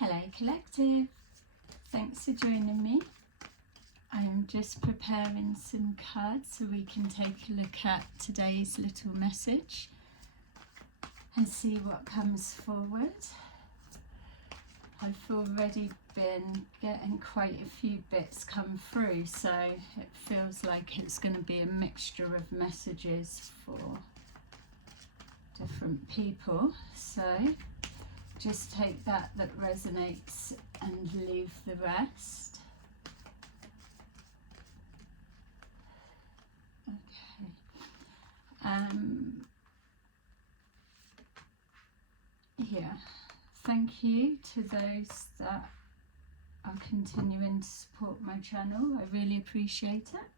Hello Collective, thanks for joining me. I'm just preparing some cards so we can take a look at today's little message and see what comes forward. I've already been getting quite a few bits come through, so it feels like it's going to be a mixture of messages for different people. So just take that resonates and leave the rest. Okay. Yeah. Thank you to those that are continuing to support my channel. I really appreciate it.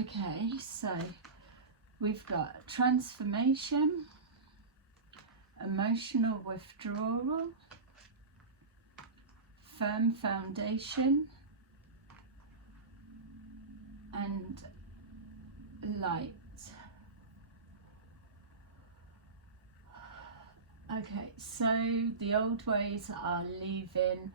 Okay, so we've got transformation, emotional withdrawal, firm foundation, and light. Okay, so the old ways are leaving,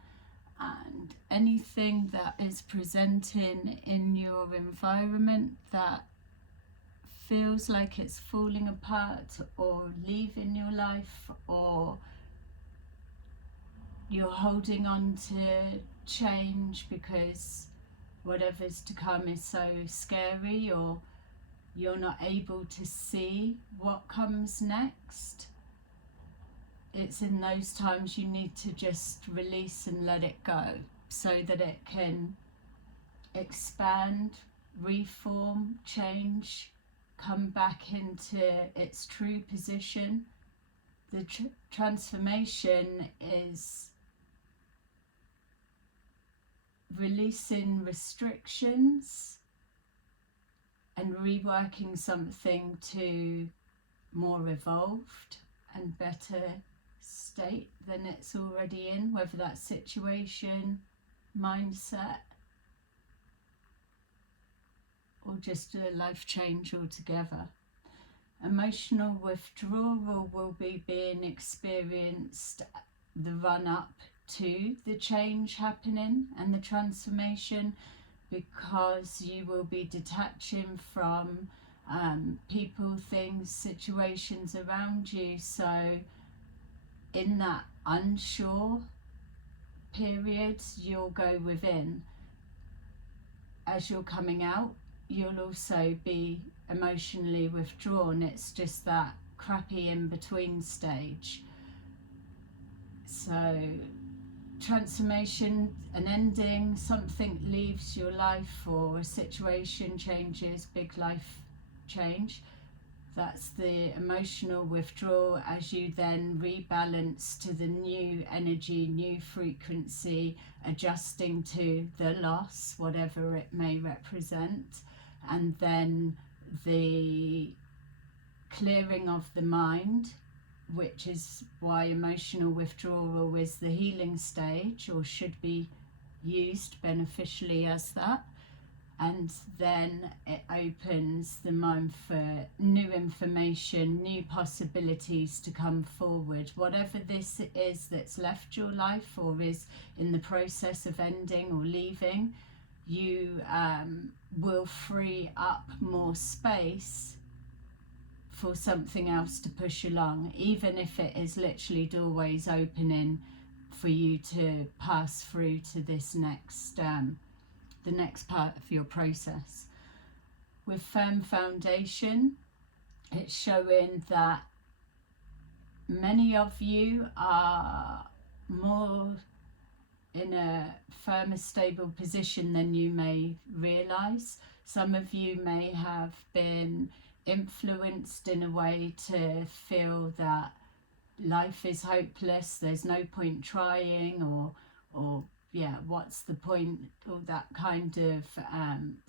and anything that is presenting in your environment that feels like it's falling apart or leaving your life, or you're holding on to change because whatever's to come is so scary, or you're not able to see what comes next. It's in those times you need to just release and let it go so that it can expand, reform, change, come back into its true position. The transformation is releasing restrictions and reworking something to more evolved and better state than it's already in, whether that's situation, mindset, or just a life change altogether. Emotional withdrawal will be being experienced the run up to the change happening and the transformation, because you will be detaching from people, things, situations around you. So in that unsure period, you'll go within. As you're coming out, you'll also be emotionally withdrawn. It's just that crappy in-between stage. So transformation, an ending, something leaves your life, or a situation changes, big life change. That's the emotional withdrawal, as you then rebalance to the new energy, new frequency, adjusting to the loss, whatever it may represent. And then the clearing of the mind, which is why emotional withdrawal is the healing stage, or should be used beneficially as that. And then it opens the mind for new information, new possibilities to come forward. Whatever this is that's left your life or is in the process of ending or leaving, you will free up more space for something else to push along, even if it is literally doorways opening for you to pass through to this next the next part of your process. With firm foundation, it's showing that many of you are more in a firmer, stable position than you may realize. Some of you may have been influenced in a way to feel that life is hopeless, there's no point trying, or yeah, what's the point, all that kind of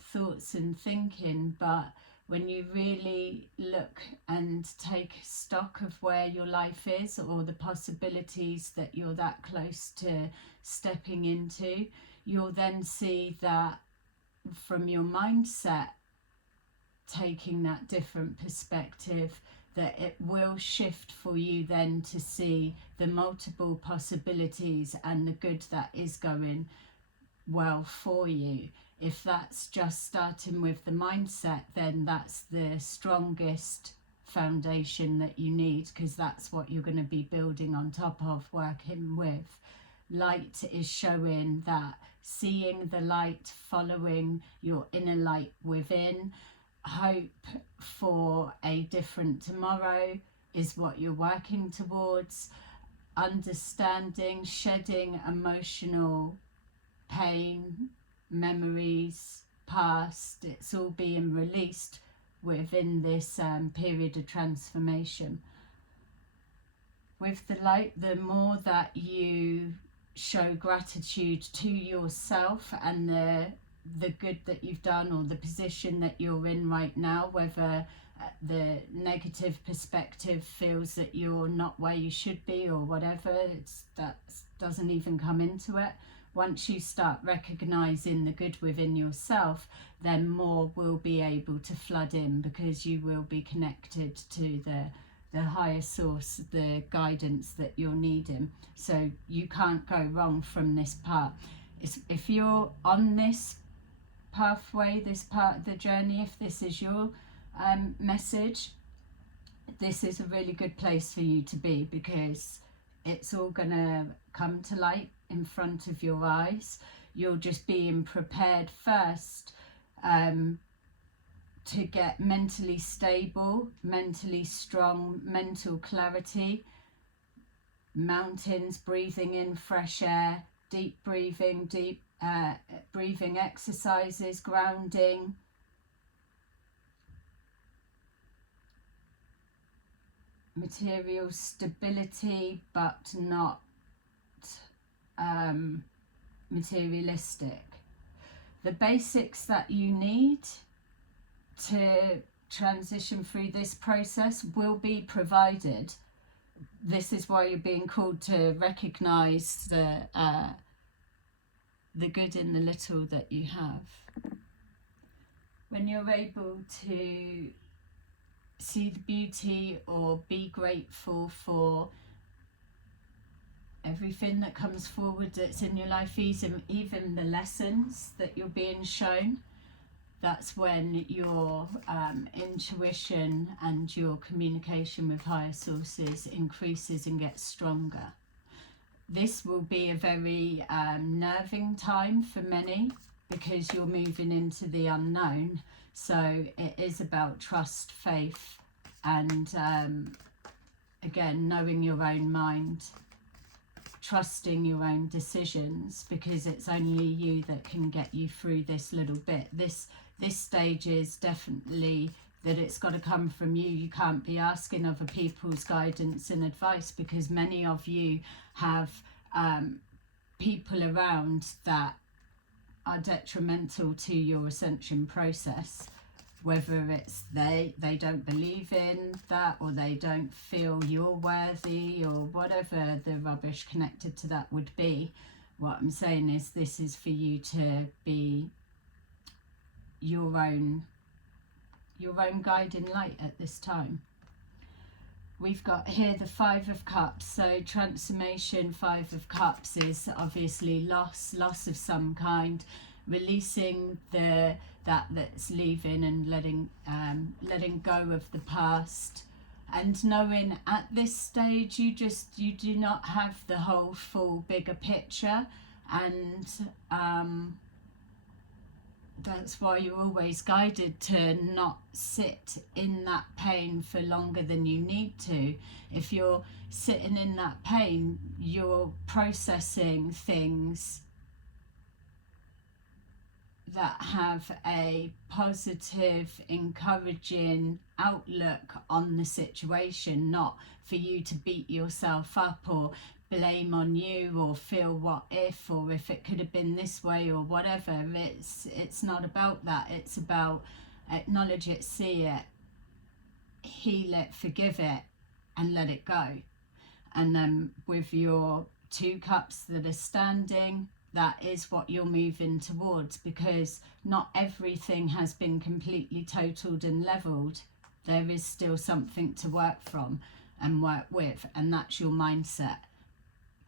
thoughts and thinking. But when you really look and take stock of where your life is, or the possibilities that you're that close to stepping into, you'll then see that from your mindset, taking that different perspective, that it will shift for you then to see the multiple possibilities and the good that is going well for you. If that's just starting with the mindset, then that's the strongest foundation that you need, because that's what you're going to be building on top of, working with. Light is showing that seeing the light, following your inner light within. Hope for a different tomorrow is what you're working towards. Understanding, shedding emotional pain, memories, past, it's all being released within this period of transformation. With the light, the more that you show gratitude to yourself and the good that you've done, or the position that you're in right now, whether the negative perspective feels that you're not where you should be or whatever, that doesn't even come into it. Once you start recognizing the good within yourself, then more will be able to flood in, because you will be connected to the higher source, the guidance that you're needing. So you can't go wrong from this part. If you're on this pathway, this part of the journey, if this is your message, this is a really good place for you to be, because it's all gonna come to light in front of your eyes. You're just being prepared first to get mentally stable, mentally strong, mental clarity. Mountains, breathing in fresh air, deep breathing exercises, grounding. Material stability, but not materialistic. The basics that you need to transition through this process will be provided. This is why you're being called to recognize the good in the little that you have. When you're able to see the beauty or be grateful for everything that comes forward that's in your life, even the lessons that you're being shown, that's when your intuition and your communication with higher sources increases and gets stronger. This will be a very nerving time for many, because you're moving into the unknown. So it is about trust, faith, and again, knowing your own mind, trusting your own decisions, because it's only you that can get you through this little bit. This stage is definitely that it's got to come from you. You can't be asking other people's guidance and advice, because many of you have people around that are detrimental to your ascension process, whether it's they don't believe in that, or they don't feel you're worthy, or whatever the rubbish connected to that would be. What I'm saying is, this is for you to be your own guiding light at this time. We've got here the Five of Cups. So transformation, Five of Cups is obviously loss of some kind, releasing that's leaving, and letting go of the past, and knowing at this stage you do not have the whole full bigger picture, and that's why you're always guided to not sit in that pain for longer than you need to. If you're sitting in that pain, you're processing things that have a positive, encouraging outlook on the situation, not for you to beat yourself up or blame on you, or feel what if, or if it could have been this way, or whatever. It's not about that. It's about acknowledge it, see it, heal it, forgive it, and let it go. And then with your two cups that are standing, that is what you're moving towards, because not everything has been completely totaled and leveled. There is still something to work from and work with, and that's your mindset.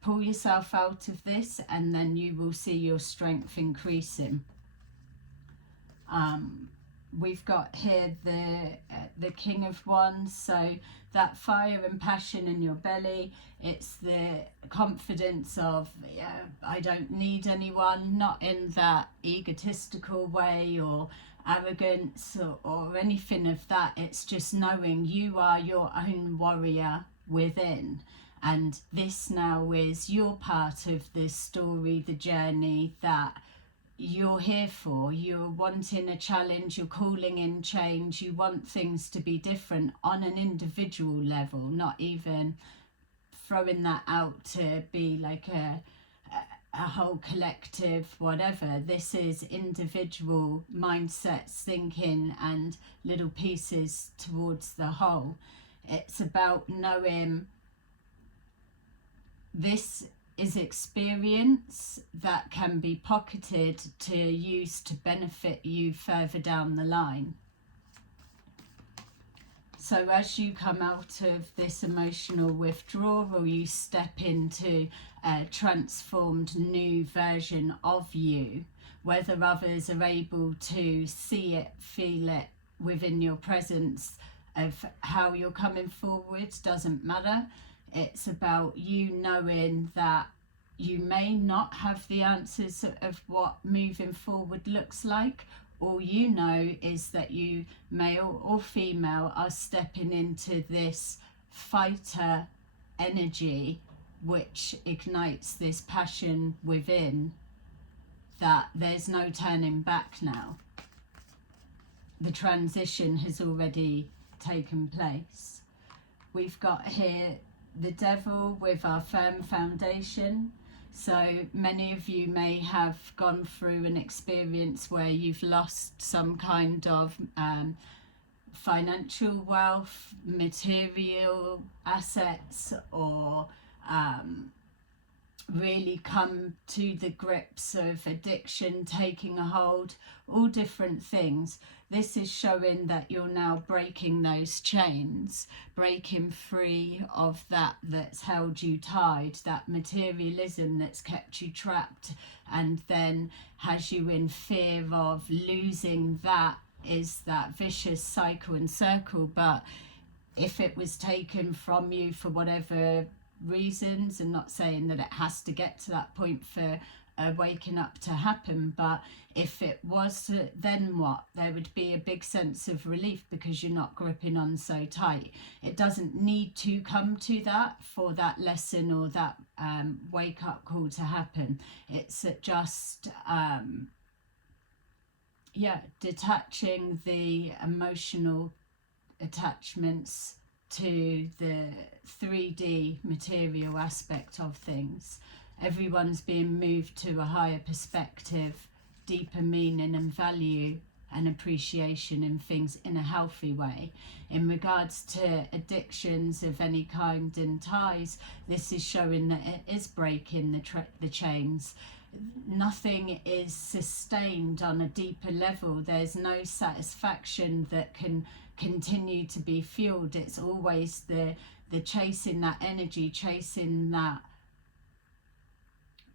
Pull yourself out of this and then you will see your strength increasing. We've got here the King of Wands, so that fire and passion in your belly, it's the confidence of, yeah, I don't need anyone, not in that egotistical way or arrogance or anything of that. It's just knowing you are your own warrior within, and this now is your part of the story, the journey that you're here for. You're wanting a challenge, you're calling in change, you want things to be different on an individual level, not even throwing that out to be like a whole collective whatever. This is individual mindsets, thinking, and little pieces towards the whole. It's about knowing this is experience that can be pocketed to use to benefit you further down the line. So as you come out of this emotional withdrawal, you step into a transformed new version of you. Whether others are able to see it, feel it within your presence of how you're coming forward doesn't matter. It's about you knowing that you may not have the answers of what moving forward looks like. All you know is that you, male or female, are stepping into this fighter energy which ignites this passion within, that there's no turning back now. The transition has already taken place. We've got here the Devil with our firm foundation. So many of you may have gone through an experience where you've lost some kind of financial wealth, material assets, or really come to the grips of addiction taking a hold, all different things. This is showing that you're now breaking those chains, breaking free of that that's held you tied, that materialism that's kept you trapped and then has you in fear of losing. That is that vicious cycle and circle. But if it was taken from you for whatever reasons, and not saying that it has to get to that point for waking up to happen, but if it was to, then what? There would be a big sense of relief because you're not gripping on so tight. It doesn't need to come to that for that lesson or that wake up call to happen. It's just detaching the emotional attachments to the 3D material aspect of things. Everyone's being moved to a higher perspective, deeper meaning and value and appreciation in things in a healthy way. In regards to addictions of any kind and ties, this is showing that it is breaking the chains. Nothing is sustained on a deeper level. There's no satisfaction that can continue to be fueled. It's always the chasing that energy, chasing that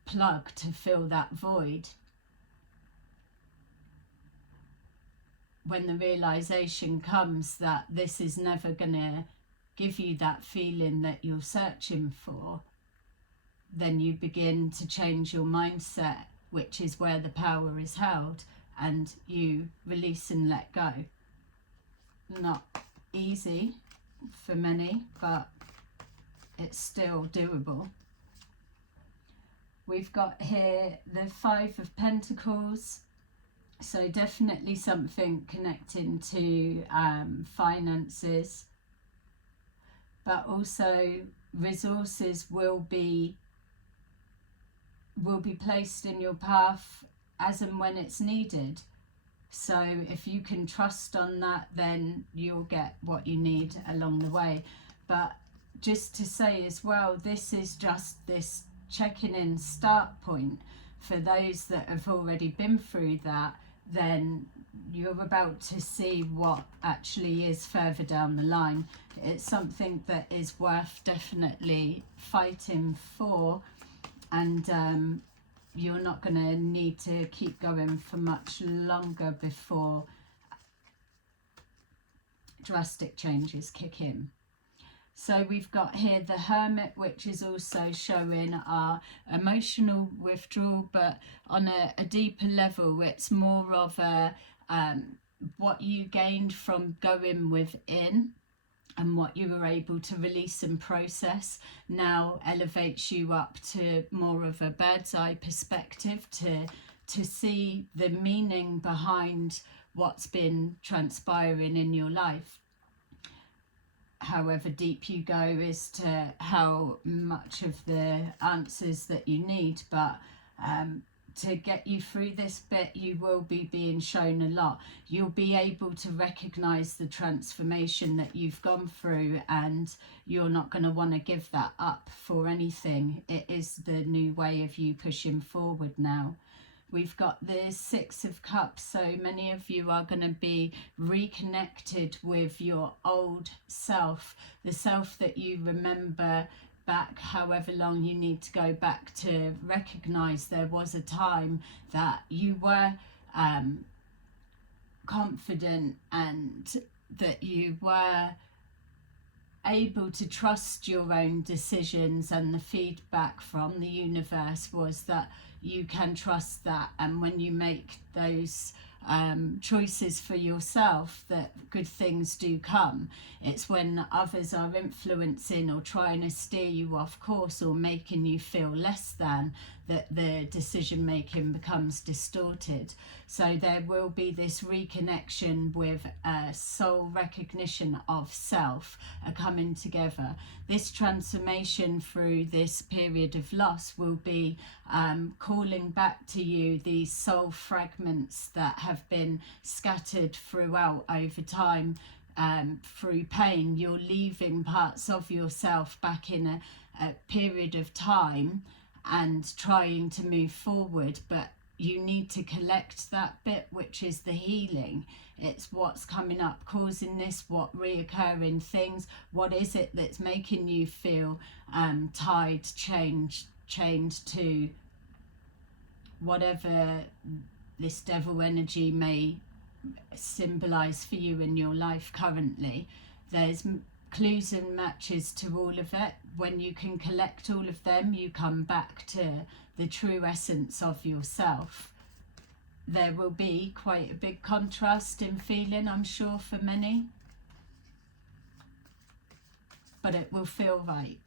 plug to fill that void. When the realization comes that this is never gonna give you that feeling that you're searching for, then you begin to change your mindset, which is where the power is held, and you release and let go. Not easy for many, but it's still doable. We've got here the Five of Pentacles, so definitely something connecting to finances, but also resources will be placed in your path as and when it's needed. So if you can trust on that, then you'll get what you need along the way. But just to say as well, this is just this checking in start point For those that have already been through that, then you're about to see what actually is further down the line. It's something that is worth definitely fighting for, and you're not going to need to keep going for much longer before drastic changes kick in. So we've got here the Hermit, which is also showing our emotional withdrawal, but on a deeper level. It's more of a what you gained from going within and what you were able to release and process now elevates you up to more of a bird's eye perspective to see the meaning behind what's been transpiring in your life. However deep you go as to how much of the answers that you need, but to get you through this bit, you will be being shown a lot. You'll be able to recognize the transformation that you've gone through, and you're not going to want to give that up for anything. It is the new way of you pushing forward now. We've got the Six of Cups, so many of you are going to be reconnected with your old self, the self that you remember back however long you need to go back to recognize there was a time that you were confident and that you were able to trust your own decisions, and the feedback from the universe was that you can trust that, and when you make those choices for yourself, that good things do come. It's when others are influencing or trying to steer you off course or making you feel less than, that the decision making becomes distorted. So there will be this reconnection with soul recognition of self coming together. This transformation through this period of loss will be calling back to you these soul fragments that have been scattered throughout over time through pain. You're leaving parts of yourself back in a period of time and trying to move forward, but you need to collect that bit, which is the healing. It's what's coming up causing this, what reoccurring things, what is it that's making you feel tied, chained to whatever this devil energy may symbolize for you in your life currently. There's clues and matches to all of it. When you can collect all of them, you come back to the true essence of yourself. There will be quite a big contrast in feeling, I'm sure, for many, but it will feel right,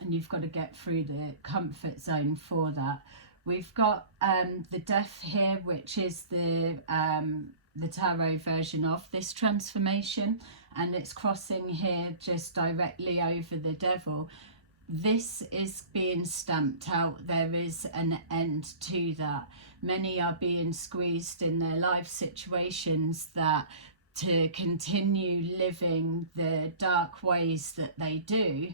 and you've got to get through the comfort zone for that. We've got the Death here, which is the tarot version of this transformation, and it's crossing here just directly over the Devil. This is being stamped out. There is an end to that. Many are being squeezed in their life situations that to continue living the dark ways that they do,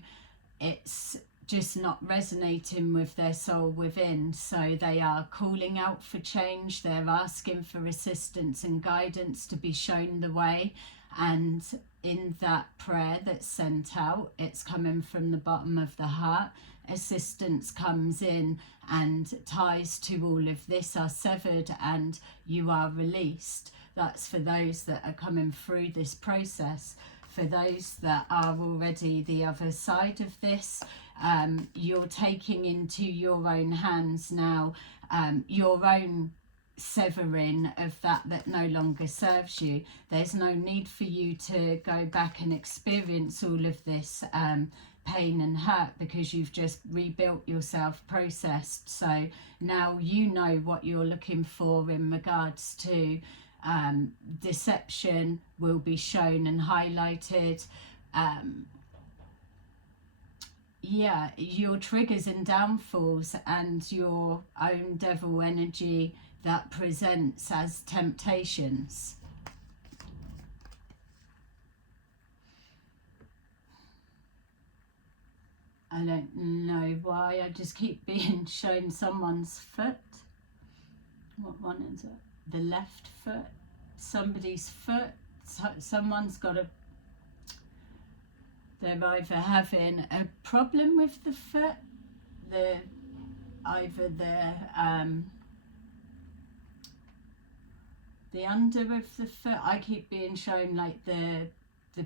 it's just not resonating with their soul within. So they are calling out for change. They're asking for assistance and guidance to be shown the way. And in that prayer that's sent out, it's coming from the bottom of the heart. Assistance comes in, and ties to all of this are severed and you are released. That's for those that are coming through this process. For those that are already the other side of this, you're taking into your own hands now your own severing of that no longer serves you. There's no need for you to go back and experience all of this pain and hurt, because you've just rebuilt yourself, processed. So now you know what you're looking for in regards to deception will be shown and highlighted. Yeah, your triggers and downfalls and your own devil energy that presents as temptations. I don't know why, I just keep being shown someone's foot. What one is it? The left foot. Somebody's foot. Someone's got a... They're either having a problem with the foot, either the under of the foot. I keep being shown like the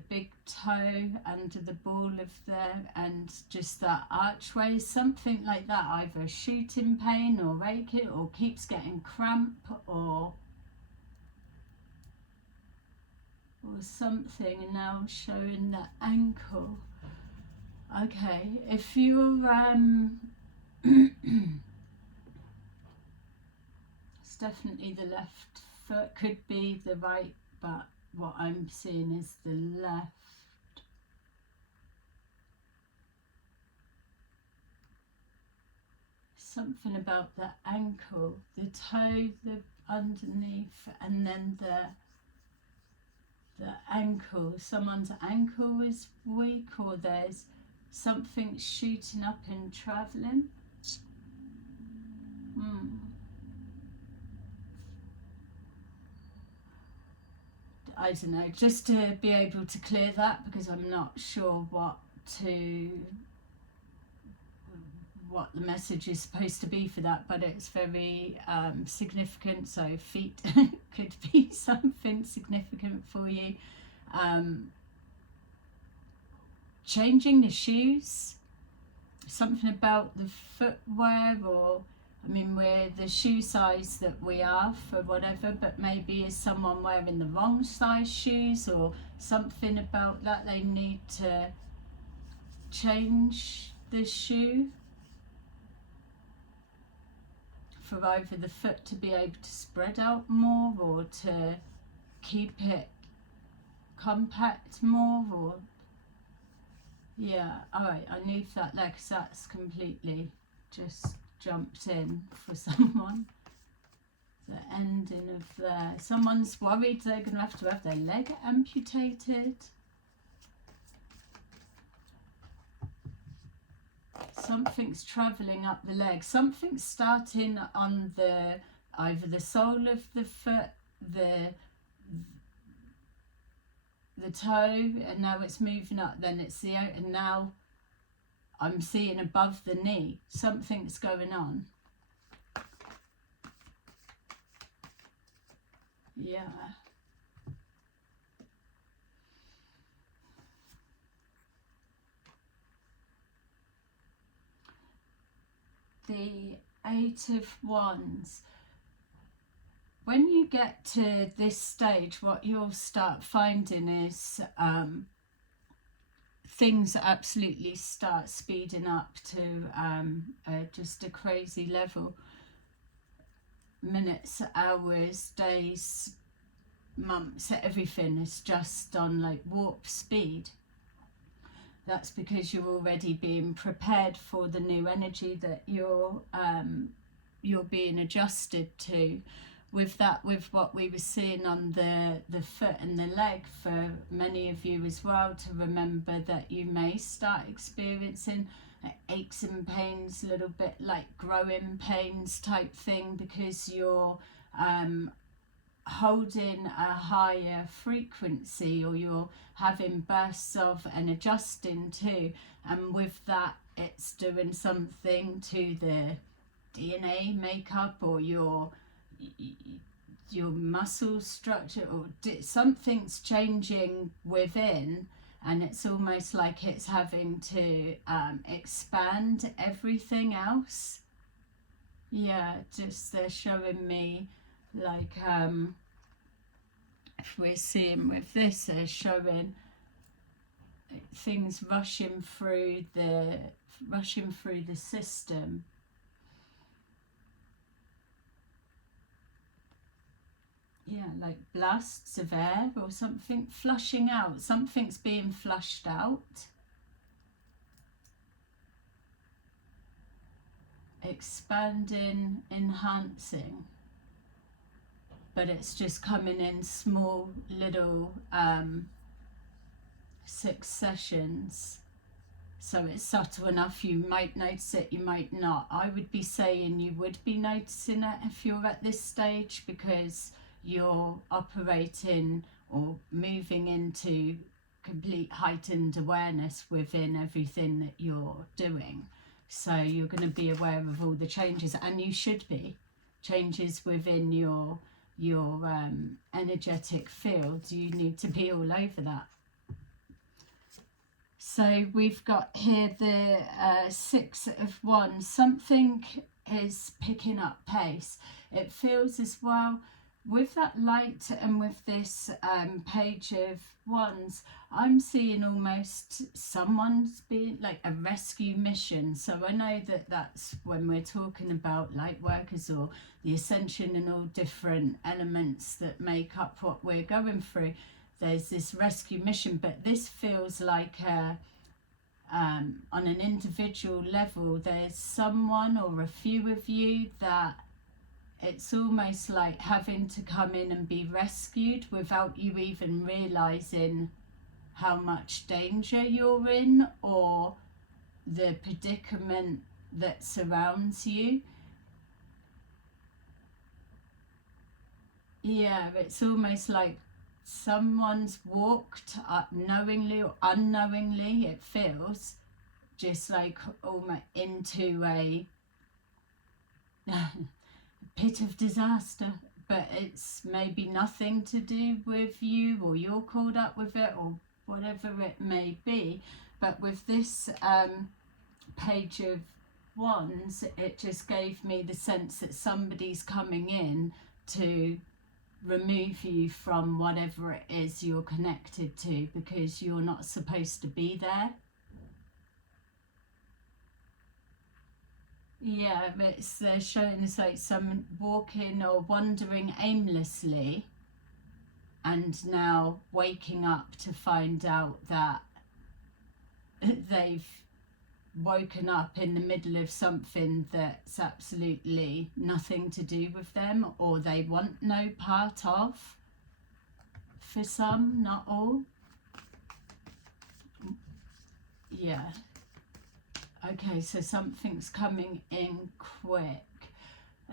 big toe under the ball of there, and just that archway, something like that, either shooting pain or aching or keeps getting cramp or something. And now showing the ankle. Okay, if you're it's definitely the left foot, could be the right, but what I'm seeing is the left. Something about the ankle, the toe, the underneath, and then the ankle. Someone's ankle is weak, or there's something shooting up and travelling. I don't know, just to be able to clear that, because I'm not sure what the message is supposed to be for that, but it's very significant. So feet could be something significant for you. Changing the shoes, something about the footwear, or I mean, we're the shoe size that we are for whatever, but maybe is someone wearing the wrong size shoes, or something about that. They need to change the shoe for either the foot to be able to spread out more, or to keep it compact more, or yeah. Alright, I need that there, because that's completely just jumped in for someone. The ending of there. Someone's worried they're going to have their leg amputated. Something's travelling up the leg. Something's starting on either the sole of the foot, the toe, and now it's moving up. Then it's the out, and now I'm seeing above the knee. Something's going on. Yeah. The Eight of Wands. When you get to this stage, what you'll start finding is things absolutely start speeding up to just a crazy level. Minutes, hours, days, months, everything is just on like warp speed. That's because you're already being prepared for the new energy that you're being adjusted to. With what we were seeing on the foot and the leg, for many of you as well, to remember that you may start experiencing aches and pains, a little bit like growing pains type thing, because you're holding a higher frequency, or you're having bursts of and adjusting to, and with that it's doing something to the DNA makeup, or your muscle structure, or something's changing within, and it's almost like it's having to expand everything else. Yeah, just they're showing me like if we're seeing with this, they're showing things rushing through the system. Yeah, like blasts of air or something flushing out. Something's being flushed out. Expanding, enhancing. But it's just coming in small little successions. So it's subtle enough, you might notice it, you might not. I would be saying you would be noticing it if you're at this stage, because you're operating or moving into complete heightened awareness within everything that you're doing. So you're going to be aware of all the changes, and you should be. Changes within your energetic field, you need to be all over that. So we've got here the Six of Wands. Something is picking up pace. It feels as well with that light and with this Page of Wands, I'm seeing almost someone's being like a rescue mission. So I know that that's when we're talking about light workers or the ascension and all different elements that make up what we're going through. There's this rescue mission, but this feels like on an individual level, there's someone or a few of you that it's almost like having to come in and be rescued without you even realizing how much danger you're in or the predicament that surrounds you. Yeah, it's almost like someone's walked up knowingly or unknowingly, it feels just like almost into a pit of disaster, but it's maybe nothing to do with you or you're caught up with it or whatever it may be. But with this Page of Wands, it just gave me the sense that somebody's coming in to remove you from whatever it is you're connected to, because you're not supposed to be there. Yeah, they're showing us like someone walking or wandering aimlessly and now waking up to find out that they've woken up in the middle of something that's absolutely nothing to do with them, or they want no part of. For some, not all. Yeah. Okay, so something's coming in quick.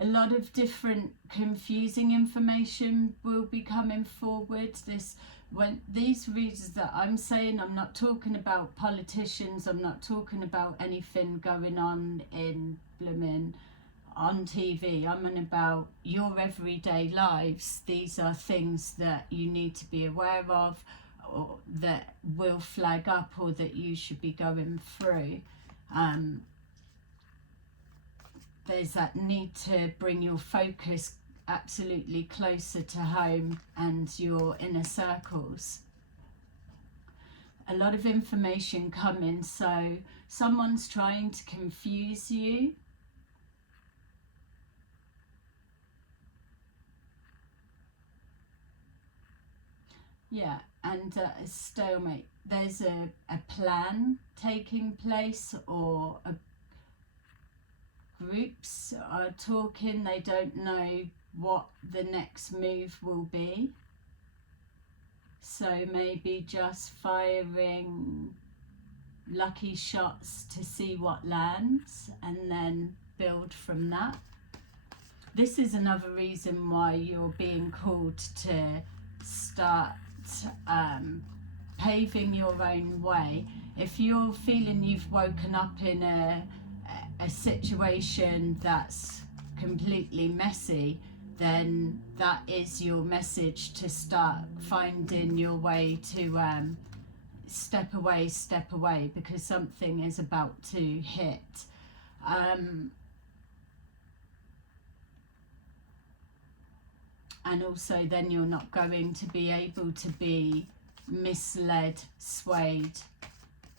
A lot of different confusing information will be coming forward. When these readers that I'm saying, I'm not talking about politicians, I'm not talking about anything going on in blooming on TV. I'm on about your everyday lives. These are things that you need to be aware of, or that will flag up, or that you should be going through. There's that need to bring your focus absolutely closer to home and your inner circles. A lot of information coming, so someone's trying to confuse you. Yeah, and a stalemate. There's a plan taking place, or groups are talking, they don't know what the next move will be. So maybe just firing lucky shots to see what lands and then build from that. This is another reason why you're being called to start paving your own way. If you're feeling you've woken up in a situation that's completely messy, then that is your message to start finding your way to step away, because something is about to hit. And also then you're not going to be able to be misled, swayed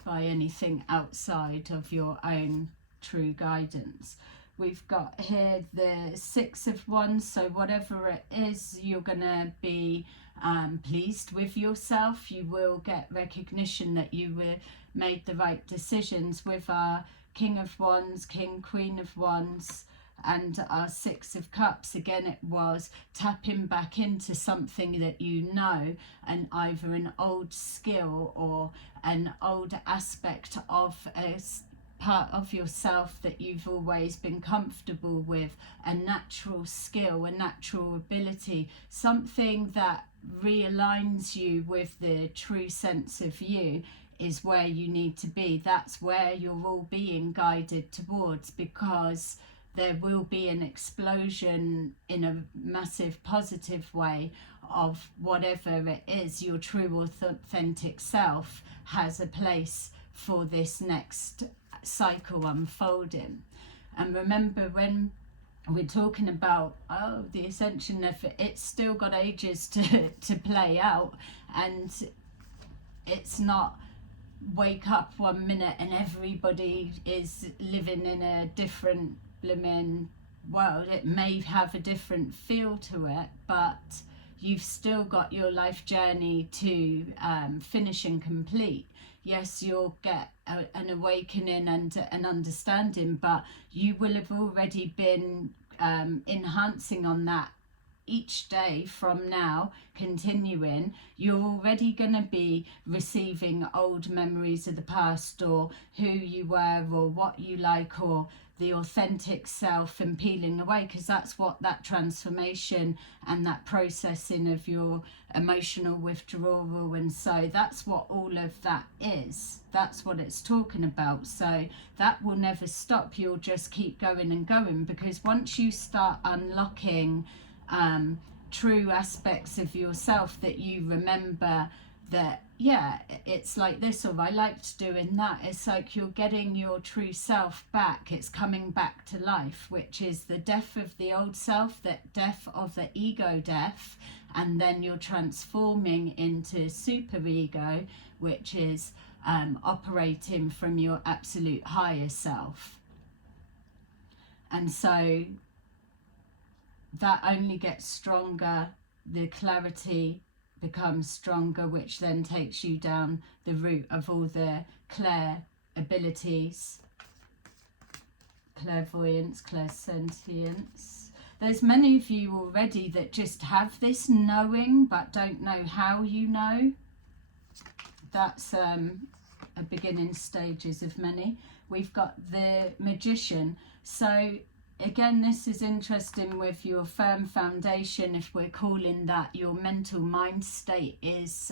by anything outside of your own true guidance. We've got here the Six of Wands, so whatever it is, you're going to be pleased with yourself. You will get recognition that you made the right decisions. With our King of Wands, Queen of Wands, And our Six of Cups, again, it was tapping back into something that you know, and either an old skill or an old aspect of a part of yourself that you've always been comfortable with, a natural skill, a natural ability, something that realigns you with the true sense of you is where you need to be. That's where you're all being guided towards, because there will be an explosion in a massive positive way of whatever it is. Your true authentic self has a place for this next cycle unfolding. And remember, when we're talking about the ascension, of it's still got ages to play out, and it's not wake up one minute and everybody is living in a different blooming world. It may have a different feel to it, but you've still got your life journey to finish and complete. Yes, you'll get an awakening and an understanding, but you will have already been enhancing on that each day from now, continuing. You're already going to be receiving old memories of the past, or who you were, or what you like, or the authentic self, and peeling away, because that's what that transformation and that processing of your emotional withdrawal, and so that's what all of that is. That's what it's talking about. So that will never stop. You'll just keep going and going, because once you start unlocking true aspects of yourself that you remember, that yeah, it's like this, or I liked doing that, it's like you're getting your true self back. It's coming back to life, which is the death of the old self, that death of the ego death, and then you're transforming into super ego, which is operating from your absolute higher self. And so that only gets stronger, the clarity becomes stronger, which then takes you down the route of all the clair abilities, clairvoyance, clairsentience. There's many of you already that just have this knowing but don't know how you know. That's a beginning stages of many. We've got the Magician. So again, this is interesting with your firm foundation, if we're calling that your mental mind state is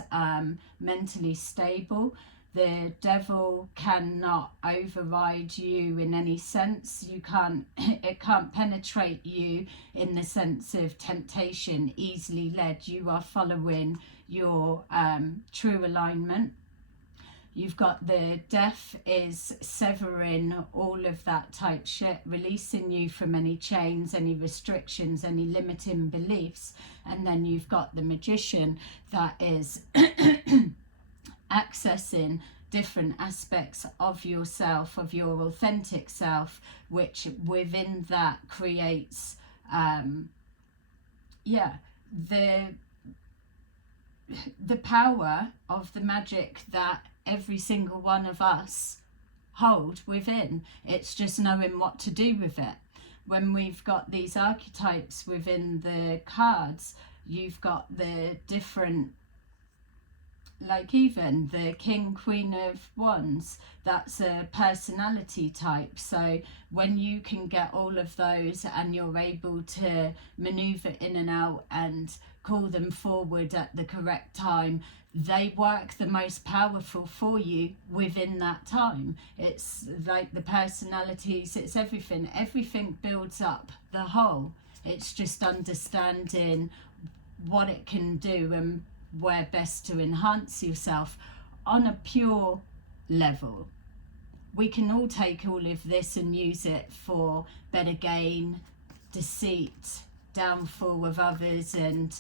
mentally stable. The devil cannot override you in any sense. You can't, it can't penetrate you in the sense of temptation, easily led. You are following your true alignment. You've got the death is severing all of that tight shit, releasing you from any chains, any restrictions, any limiting beliefs. And then you've got the Magician, that is accessing different aspects of yourself, of your authentic self, which within that creates the power of the magic that every single one of us hold within. It's just knowing what to do with it. When we've got these archetypes within the cards, you've got the different, like even the King, Queen of Wands, that's a personality type. So when you can get all of those and you're able to maneuver in and out and call them forward at the correct time, they work the most powerful for you within that time. It's like the personalities, it's everything. Everything builds up the whole. It's just understanding what it can do and where best to enhance yourself on a pure level. We can all take all of this and use it for better gain, deceit, downfall of others, and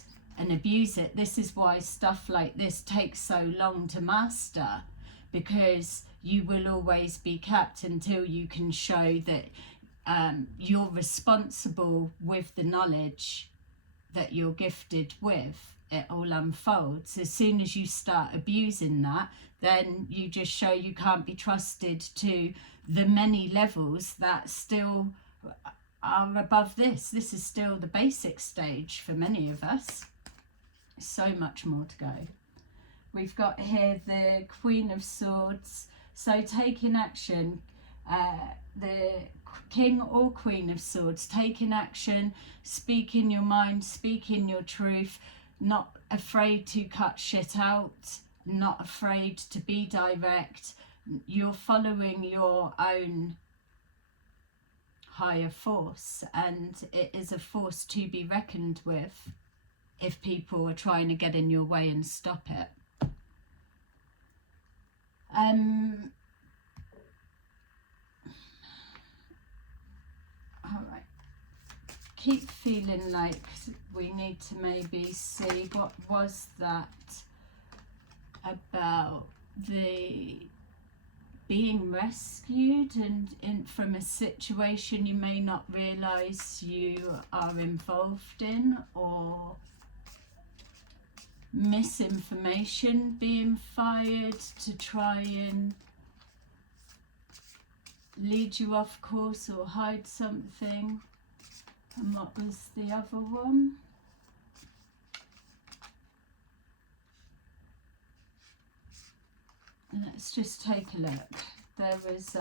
abuse it. This is why stuff like this takes so long to master, because you will always be capped until you can show that you're responsible with the knowledge that you're gifted with. It all unfolds. As soon as you start abusing that, then you just show you can't be trusted to the many levels that still are above this. This is still the basic stage for many of us. So much more to go. We've got here the Queen of Swords. So taking action, the King or Queen of Swords, taking action, speaking your mind, speaking your truth, not afraid to cut shit out, not afraid to be direct. You're following your own higher force, and it is a force to be reckoned with if people are trying to get in your way and stop it. All right. Keep feeling like we need to maybe see what was that about the being rescued and from a situation you may not realize you are involved in, or misinformation being fired to try and lead you off course or hide something. And what was the other one? Let's just take a look. There was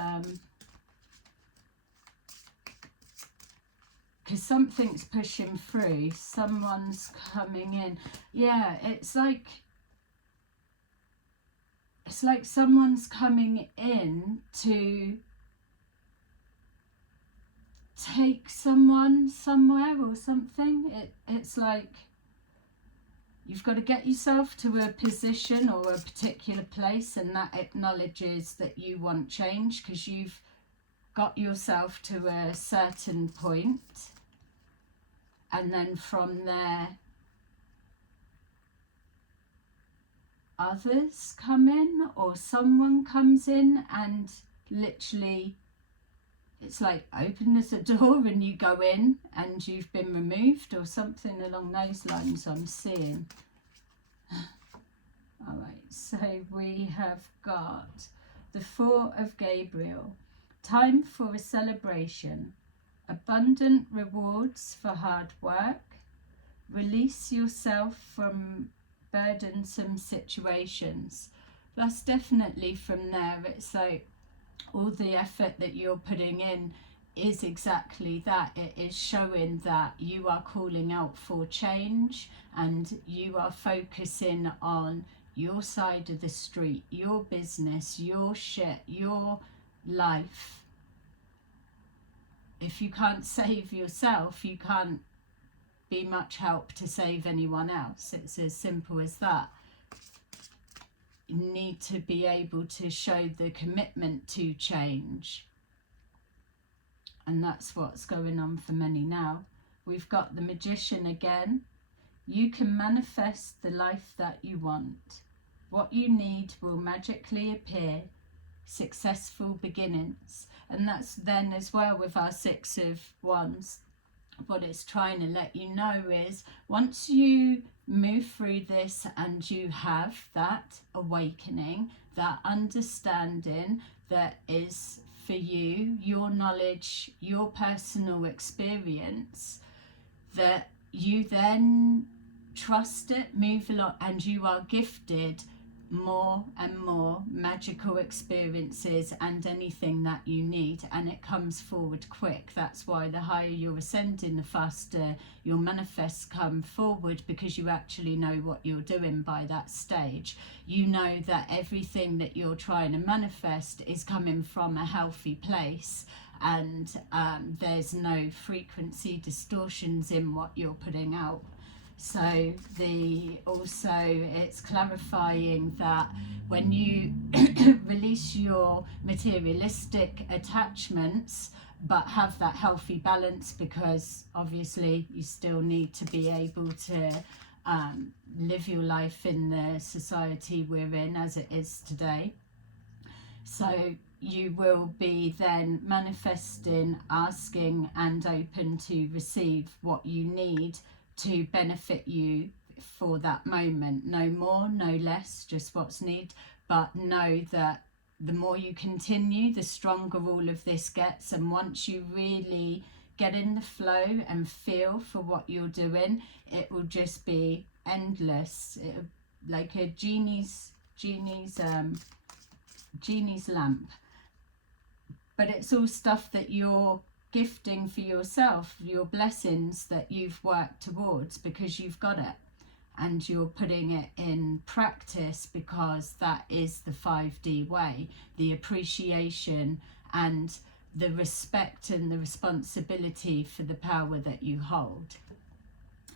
because something's pushing through, someone's coming in. Yeah, it's like someone's coming in to take someone somewhere or something. It's like you've got to get yourself to a position or a particular place, and that acknowledges that you want change because you've got yourself to a certain point, and then from there others come in or someone comes in, and literally it's like open as a door and you go in and you've been removed or something along those lines I'm seeing. All right, so we have got the Four of Gabriel. Time for a celebration. Abundant rewards for hard work. Release yourself from burdensome situations. That's definitely from there. It's like all the effort that you're putting in is exactly that. It is showing that you are calling out for change and you are focusing on your side of the street, your business, your shit, your life. If you can't save yourself, you can't be much help to save anyone else. It's as simple as that. You need to be able to show the commitment to change, and that's what's going on for many now. We've got the Magician again. You can manifest the life that you want. What you need will magically appear. Successful beginnings. And that's then as well with our Six of Wands. What it's trying to let you know is once you move through this and you have that awakening, that understanding that is for you, your knowledge, your personal experience, that you then trust it, move along, and you are gifted more and more magical experiences and anything that you need, and it comes forward quick. That's why the higher you're ascending, the faster your manifests come forward, because you actually know what you're doing by that stage. You know that everything that you're trying to manifest is coming from a healthy place, and there's no frequency distortions in what you're putting out. So it's clarifying that when you release your materialistic attachments but have that healthy balance, because obviously you still need to be able to live your life in the society we're in as it is today. So you will be then manifesting, asking and open to receive what you need to benefit you for that moment. No more, no less, just what's needed. But know that the more you continue, the stronger all of this gets. And once you really get in the flow and feel for what you're doing, it will just be endless. Like a genie's lamp. But it's all stuff that you're gifting for yourself, your blessings that you've worked towards because you've got it, and you're putting it in practice because that is the 5D way. The appreciation and the respect and the responsibility for the power that you hold.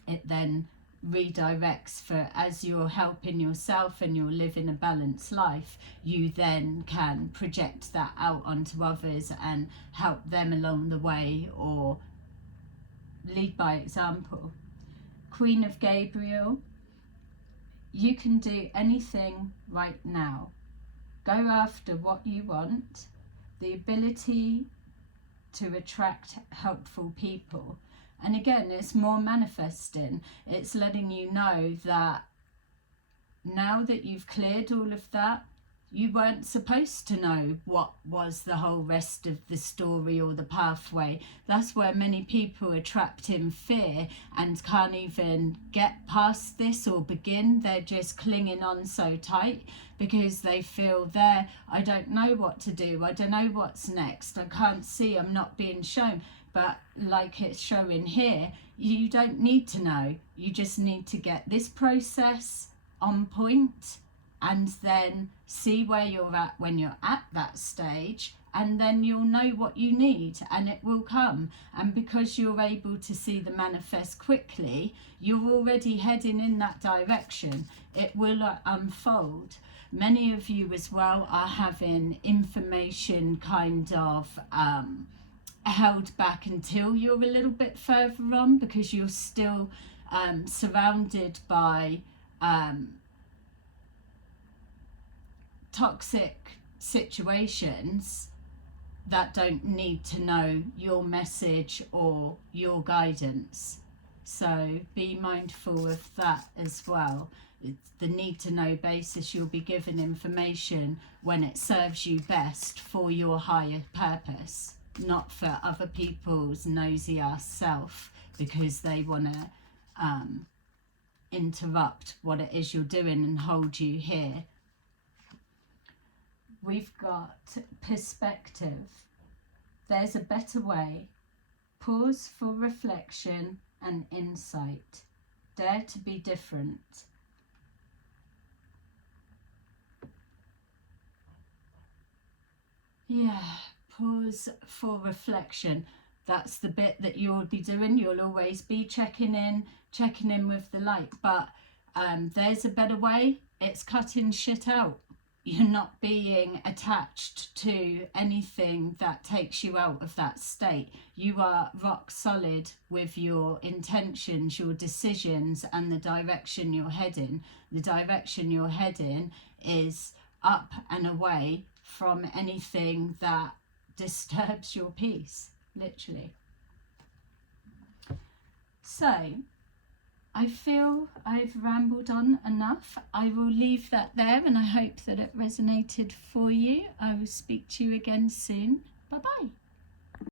It then redirects for, as you're helping yourself and you're living a balanced life, you then can project that out onto others and help them along the way or lead by example. Queen of Gabriel, you can do anything right now. Go after what you want. The ability to attract helpful people. And again, it's more manifesting. It's letting you know that now that you've cleared all of that, you weren't supposed to know what was the whole rest of the story or the pathway. That's where many people are trapped in fear and can't even get past this or begin. They're just clinging on so tight because they feel I don't know what to do. I don't know what's next. I can't see. I'm not being shown. But like it's showing here, you don't need to know. You just need to get this process on point and then see where you're at when you're at that stage, and then you'll know what you need and it will come. And because you're able to see the manifest quickly, you're already heading in that direction. It will unfold. Many of you as well are having information kind of held back until you're a little bit further on, because you're still surrounded by toxic situations that don't need to know your message or your guidance. So be mindful of that as well. It's the need to know basis. You'll be given information when it serves you best for your higher purpose, not for other people's nosy ass self because they want to interrupt what it is you're doing and hold you here. We've got perspective. There's a better way. Pause for reflection and insight. Dare to be different. Yeah, pause for reflection. That's the bit that you'll be doing. You'll always be checking in with the light. But there's a better way. It's cutting shit out. You're not being attached to anything that takes you out of that state. You are rock solid with your intentions, your decisions, and the direction you're heading. The direction you're heading is up and away from anything that disturbs your peace, literally. So, I feel I've rambled on enough. I will leave that there, and I hope that it resonated for you. I will speak to you again soon. Bye-bye.